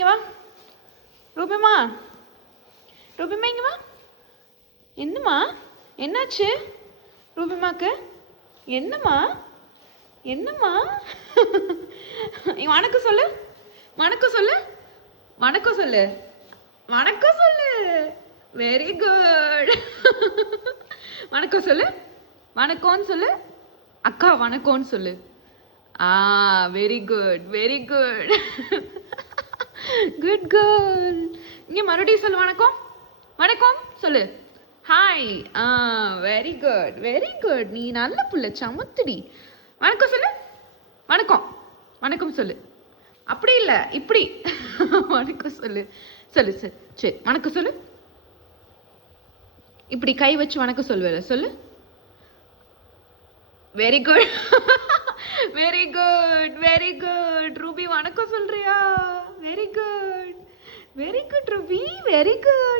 இங்க வா ரூபிமா, ரூபிமா இங்க வா. என்னம்மா என்னாச்சு ரூபிமாக்கு? என்னம்மா என்னம்மா? வணக்கம் சொல்லு, வணக்கம் சொல்லு, வணக்கம் சொல்லு, வணக்கம் சொல்லு. Very good. வணக்கம் சொல்லு, வணக்கம்னு சொல்லு. அக்கா வணக்கம்னு சொல்லு. Very good, very good. Good girl. இங்கே மறுபடியும் சொல்லு வணக்கம், வணக்கம் சொல்லு. Hi. Very good, very good. நீ நல்ல புள்ள, சமத்துடி. வணக்கம் சொல்லு, வணக்கம், வணக்கம் சொல்லு. அப்படி இல்லை இப்படி. வணக்கம் சொல்லு, சொல்லு சரி சரி. வணக்கம் சொல்லு. இப்படி கை வச்சு வணக்கம் சொல்லுவேல, சொல்லு. Very good, very good, very good. Ruby வணக்கம் சொல்றியா? Very good, very good Ruby, very good.